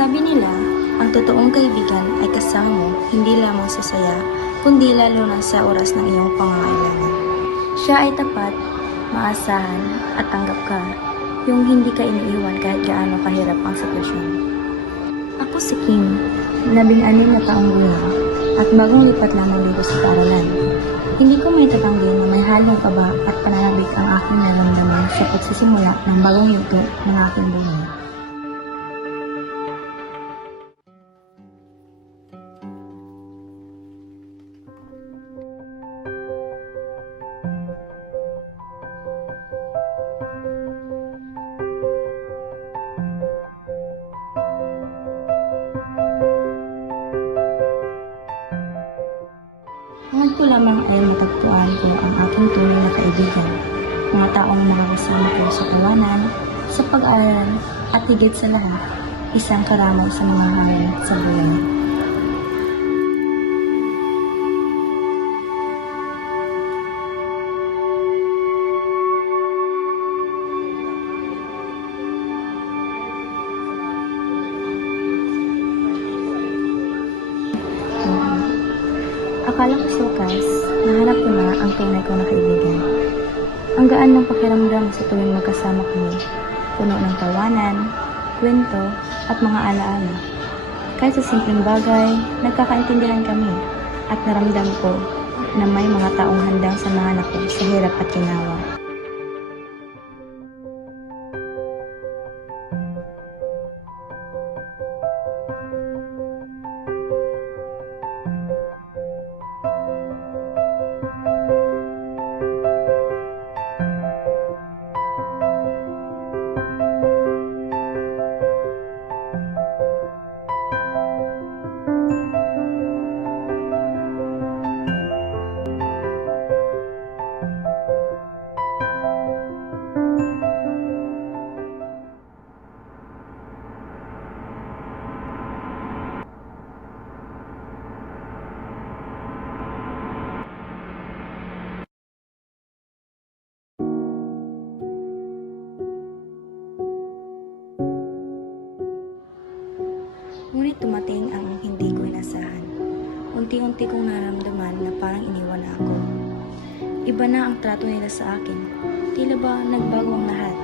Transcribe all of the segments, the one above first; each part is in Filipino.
Sabi nila, ang totoong kaibigan ay kasama mo hindi lamang sa saya, kundi lalo na sa oras ng iyong pangangailangan. Siya ay tapat, maasahan at tanggap ka, yung hindi ka iniiwan kahit gaano kahirap ang sitwasyon. Ako si Kim, 16 na taong gulang at bagong lipat lamang dito sa paaralan. Hindi ko may tatanggi na may halong kaba at pananabik ang aking naramdaman sa pagsisimula ng bagong yugto ng aking buhay. Hangad ko lamang ay matagpuan ko ang aking tunay na kaibigan, mga taong makakasama ko sa tawanan, sa pag-aaral, at higit sa lahat, isang karamay sa mga hamon sa buhay. Akala ko sa wakas, nahanap ko na ang tunay ko na kaibigan. Ang gaan ng pakiramdam sa tuwing magkasama kami, puno ng tawanan, kwento, at mga alaala. Kahit sa simpleng bagay, nagkakaintindihan kami at naramdam ko na may mga taong handang samahan ako sa hirap at ginawa. Ngunit dumating ang hindi ko inasahan. Unti-unti kong naramdaman na parang iniwan na ako. Iba na ang trato nila sa akin. Tila ba nagbago ang lahat?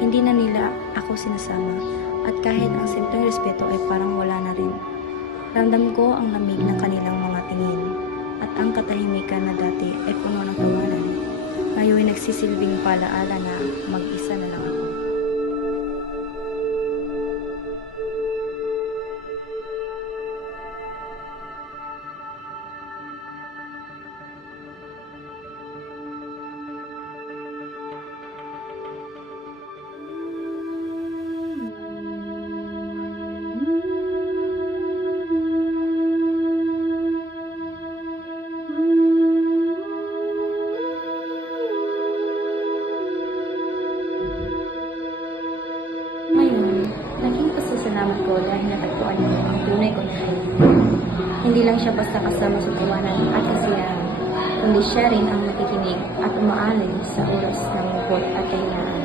Hindi na nila ako sinasama. At kahit ang simpleng respeto ay parang wala na rin. Ramdam ko ang lamig ng kanilang mga tingin. At ang katahimikan na dati ay puno ng tawanan. Ngayon ay nagsisilbing palaala na mag-isa na lang ako. Naging pasasalamat ko dahil natagpuan niyo ang tunay ko na kaibigan. Hindi lang siya basta kasama sa tawanan at kasiyahan, kundi siya rin ang nakikinig at umaalay sa oras ng lungkot at kahinaan.